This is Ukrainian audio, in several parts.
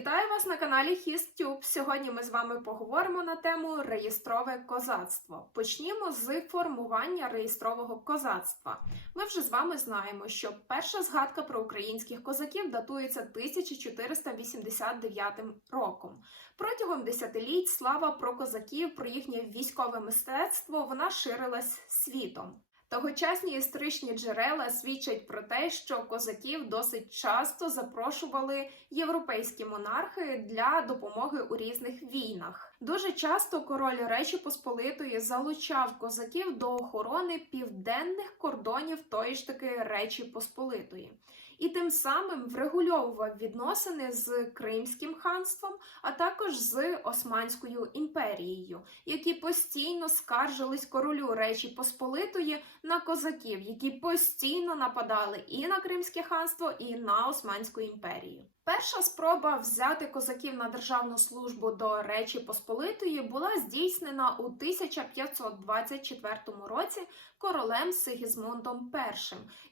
Вітаю вас на каналі HisTube. Сьогодні ми з вами поговоримо на тему реєстрове козацтво. Почнімо з формування реєстрового козацтва. Ми вже з вами знаємо, що перша згадка про українських козаків датується 1489 роком. Протягом десятиліть слава про козаків, про їхнє військове мистецтво вона ширилась світом. Тогочасні історичні джерела свідчать про те, що козаків досить часто запрошували європейські монархи для допомоги у різних війнах. Дуже часто король Речі Посполитої залучав козаків до охорони південних кордонів тої ж таки Речі Посполитої. І тим самим врегульовував відносини з Кримським ханством, а також з Османською імперією, які постійно скаржились королю Речі Посполитої на козаків, які постійно нападали і на Кримське ханство, і на Османську імперію. Перша спроба взяти козаків на державну службу до Речі Посполитої була здійснена у 1524 році королем Сигізмундом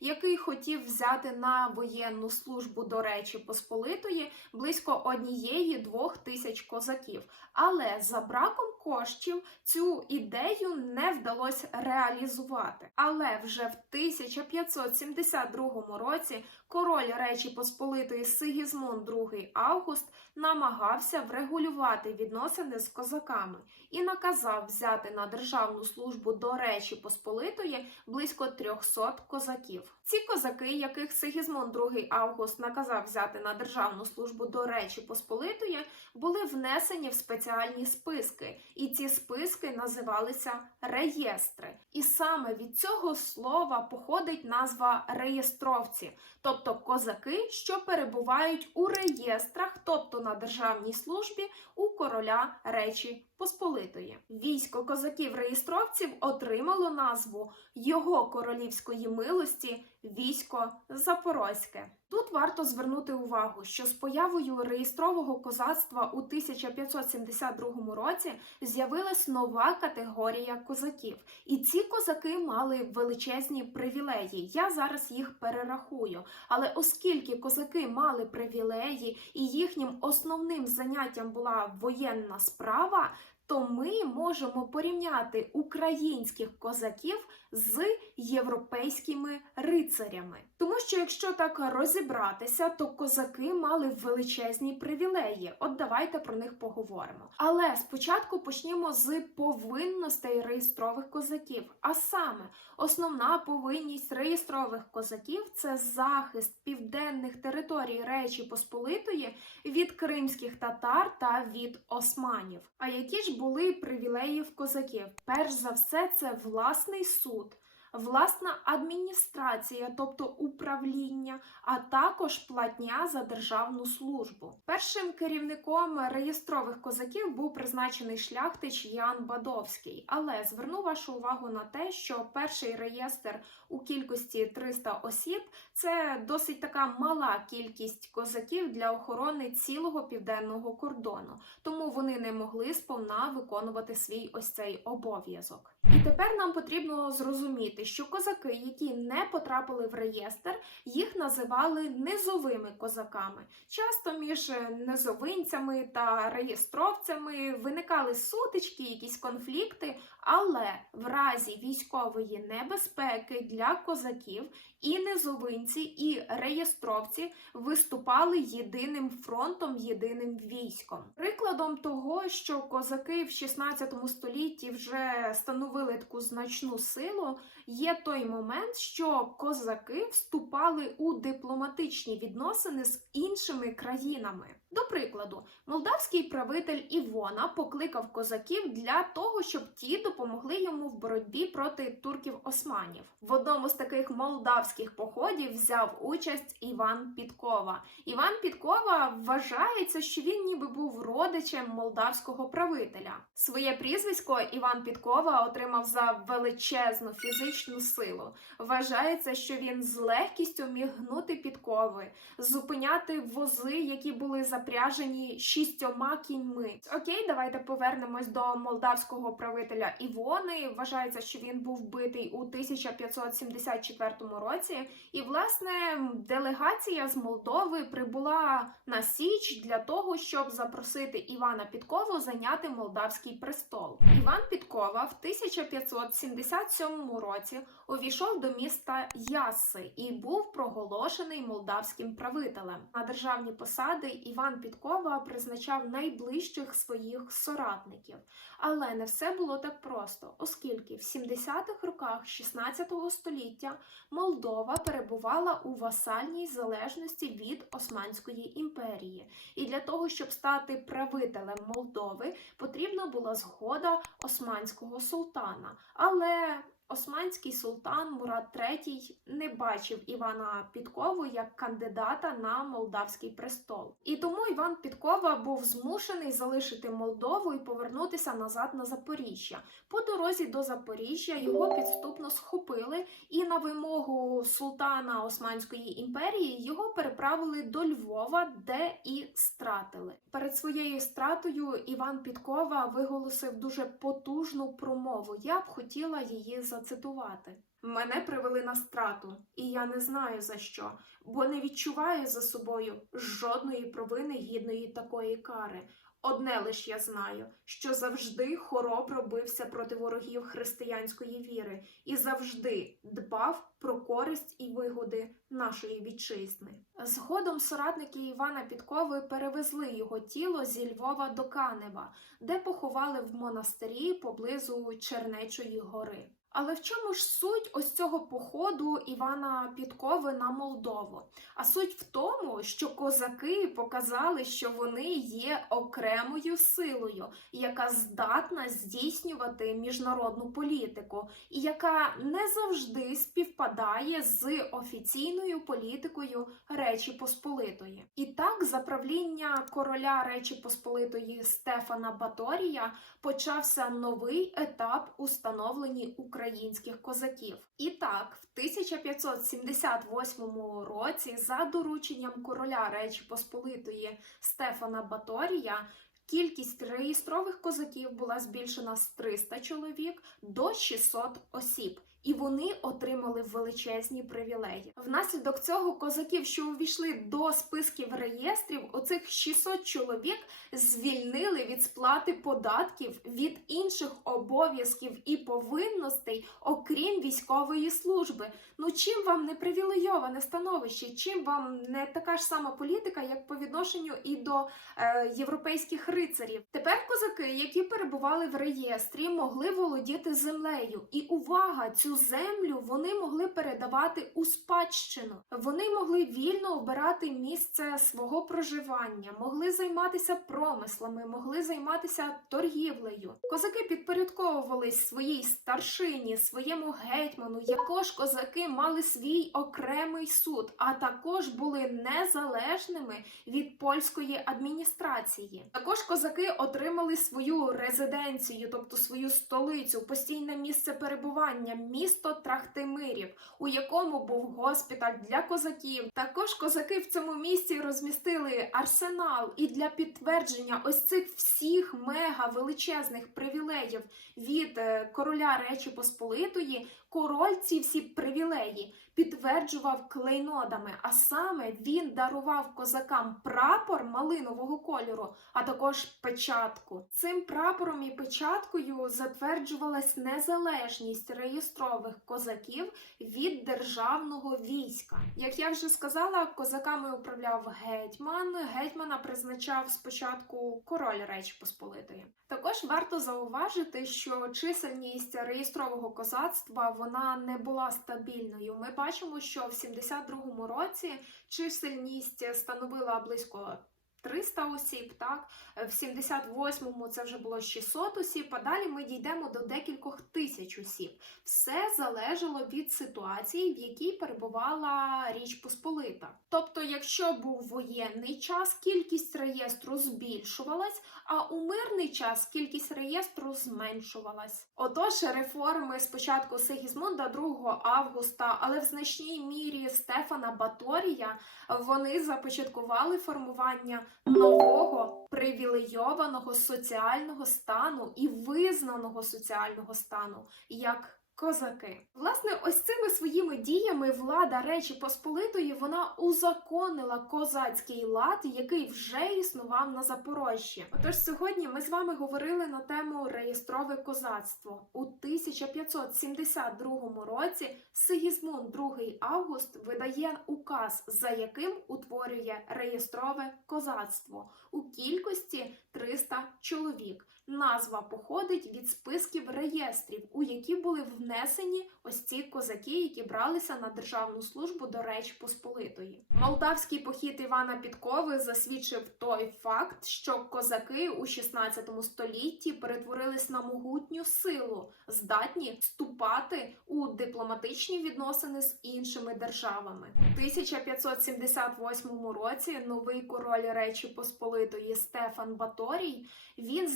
І, який хотів взяти на воєнну службу до Речі Посполитої близько однієї двох тисяч козаків. Але за браком коштів цю ідею не вдалося реалізувати. Але вже в 1572 році король Речі Посполитої Сигізмунд II Август намагався врегулювати відносини з козаками і наказав взяти на державну службу до Речі Посполитої близько 300 козаків. Ці козаки, яких Сигізмунд II Август наказав взяти на державну службу до Речі Посполитої, були внесені в спеціальні списки, і ці списки називалися реєстри. І саме від цього слова походить назва реєстровці, тобто козаки, що перебувають у реєстрах, тобто на державній службі у короля Речі Посполитої. Військо козаків-реєстровців отримало назву його королівської милості військо Запорозьке. Тут варто звернути увагу, що з появою реєстрового козацтва у 1572 році з'явилась нова категорія козаків, і ці козаки мали величезні привілеї. Я зараз їх перерахую. Але оскільки козаки мали привілеї і їхнім основним заняттям була воєнна справа, то ми можемо порівняти українських козаків з європейськими рицарями. Тому що, якщо так розібратися, то козаки мали величезні привілеї. От давайте про них поговоримо. Але спочатку почнімо з повинностей реєстрових козаків. А саме, основна повинність реєстрових козаків це захист південних територій Речі Посполитої від кримських татар та від османів. А які ж були привілеї в козаків? Перш за все, це власний суд. Власна адміністрація, тобто управління, а також платня за державну службу. Першим керівником реєстрових козаків був призначений шляхтич Ян Бадовський. Але зверну вашу увагу на те, що перший реєстр у кількості 300 осіб це досить така мала кількість козаків для охорони цілого південного кордону, тому вони не могли сповна виконувати свій ось цей обов'язок. І тепер нам потрібно зрозуміти, що козаки, які не потрапили в реєстр, їх називали низовими козаками. Часто між низовинцями та реєстровцями виникали сутички, якісь конфлікти, але в разі військової небезпеки для козаків і низовинці, і реєстровці виступали єдиним фронтом, єдиним військом. Прикладом того, що козаки в 16 столітті вже становили таку значну силу, є той момент, що козаки вступали у дипломатичні відносини з іншими країнами. До прикладу, молдавський правитель Івона покликав козаків для того, щоб ті допомогли йому в боротьбі проти турків-османів. В одному з таких молдавських походів взяв участь Іван Підкова. Іван Підкова вважається, що він ніби був родичем молдавського правителя. Своє прізвисько Іван Підкова отримав за величезну фізичну силу. Вважається, що він з легкістю міг гнути підкови, зупиняти вози, які були запряжені шістьома кіньми. Окей, давайте повернемось до молдавського правителя Івони. Вважається, що він був битий у 1574 році. І, власне, делегація з Молдови прибула на Січ для того, щоб запросити Івана Підкову зайняти молдавський престол. Іван Підкова в 1577 році увійшов до міста Ясси і був проголошений молдавським правителем. На державні посади Іван Підкова призначав найближчих своїх соратників. Але не все було так просто, оскільки в 70-х роках 16 століття Молдова перебувала у васальній залежності від Османської імперії. І для того, щоб стати правителем Молдови, потрібна була згода османського султана. Але османський султан Мурат III не бачив Івана Підкову як кандидата на молдавський престол. І тому Іван Підкова був змушений залишити Молдову і повернутися назад на Запоріжжя. По дорозі до Запоріжжя його підступно схопили і на вимогу султана Османської імперії його переправили до Львова, де і стратили. Перед своєю стратою Іван Підкова виголосив дуже потужну промову. Я б хотіла її зацитувати. Мене привели на страту, і я не знаю за що, бо не відчуваю за собою жодної провини гідної такої кари. Одне лиш я знаю, що завжди хоробро бився проти ворогів християнської віри і завжди дбав про користь і вигоди нашої вітчизни. Згодом соратники Івана Підкови перевезли його тіло зі Львова до Канева, де поховали в монастирі поблизу Чернечої гори. Але в чому ж суть ось цього походу Івана Підкови на Молдову? А суть в тому, що козаки показали, що вони є окремою силою, яка здатна здійснювати міжнародну політику, і яка не завжди співпадає з офіційною політикою Речі Посполитої. І так, за правління короля Речі Посполитої Стефана Баторія почався новий етап у становленні українських козаків. І так, в 1578 році, за дорученням короля Речі Посполитої Стефана Баторія, кількість реєстрових козаків була збільшена з 300 чоловік до 600 осіб. І вони отримали величезні привілеї. Внаслідок цього козаків, що увійшли до списків реєстрів, оцих 600 чоловік звільнили від сплати податків від інших обов'язків і повинностей, окрім військової служби. Ну чим вам не привілейоване становище? Чим вам не така ж сама політика, як по відношенню і до е, європейських рицарів? Тепер козаки, які перебували в реєстрі, могли володіти землею. І увага, цю землю вони могли передавати у спадщину. Вони могли вільно обирати місце свого проживання, могли займатися промислами, могли займатися торгівлею. Козаки підпорядковувались своїй старшині, своєму гетьману. Якож козаки мали свій окремий суд, а також були незалежними від польської адміністрації. Також козаки отримали свою резиденцію, тобто свою столицю, постійне місце перебування, місто Трахтимирів, у якому був госпіталь для козаків. Також козаки в цьому місці розмістили арсенал, і для підтвердження ось цих всіх мега величезних привілеїв від е, короля Речі Посполитої, король ці всі привілеї підтверджував клейнодами, а саме він дарував козакам прапор малинового кольору, а також печатку. Цим прапором і печаткою затверджувалась незалежність реєстрових козаків від державного війська. Як я вже сказала, козаками управляв гетьман. Гетьмана призначав спочатку король Речі Посполитої. Також варто зауважити, що чисельність реєстрового козацтва вона не була стабільною. Ми бачимо, що в 72-му році чисельність становила близько 300 осіб, так Е, в 78-му це вже було 600 осіб, а далі ми дійдемо до декількох тисяч осіб. Все залежало від ситуації, в якій перебувала Річ Посполита. Тобто, якщо був воєнний час, кількість реєстру збільшувалась, а у мирний час кількість реєстру зменшувалась. Отож, реформи спочатку Сигізмунда 2 августа, але в значній мірі Стефана Баторія вони започаткували формування нового привілейованого соціального стану і визнаного соціального стану як козаки. Власне, ось цими своїми діями влада Речі Посполитої вона узаконила козацький лад, який вже існував на Запорожжі. Отож, сьогодні ми з вами говорили на тему реєстрове козацтво у 1572 році. Сигізмунд II Август видає указ, за яким утворює реєстрове козацтво у кількості 300 чоловік. Назва походить від списків реєстрів, у які були внесені ось ці козаки, які бралися на державну службу до Речі Посполитої. Молдавський похід Івана Підкови засвідчив той факт, що козаки у 16 столітті перетворились на могутню силу, здатні вступати у дипломатичні відносини з іншими державами. У 1578 році новий король Речі Посполитої Стефан Баторій він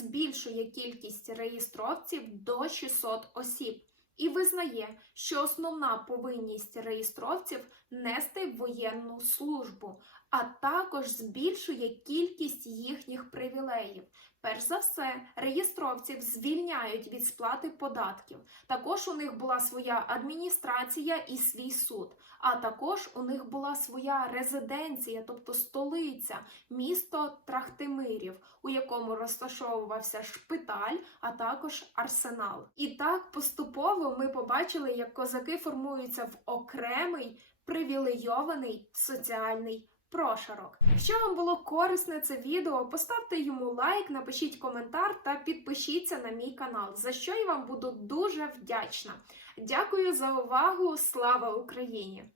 збільшує кількість реєстровців до 600 осіб. І визнає, що основна повинність реєстровців нести воєнну службу, а також збільшує кількість їхніх привілеїв. Перш за все, реєстровців звільняють від сплати податків. Також у них була своя адміністрація і свій суд. А також у них була своя резиденція, тобто столиця, місто Трахтимирів, у якому розташовувався шпиталь, а також арсенал. І так поступово ми побачили, як козаки формуються в окремий привілейований соціальний прошарок. Якщо вам було корисне це відео, поставте йому лайк, напишіть коментар та підпишіться на мій канал, за що я вам буду дуже вдячна. Дякую за увагу! Слава Україні!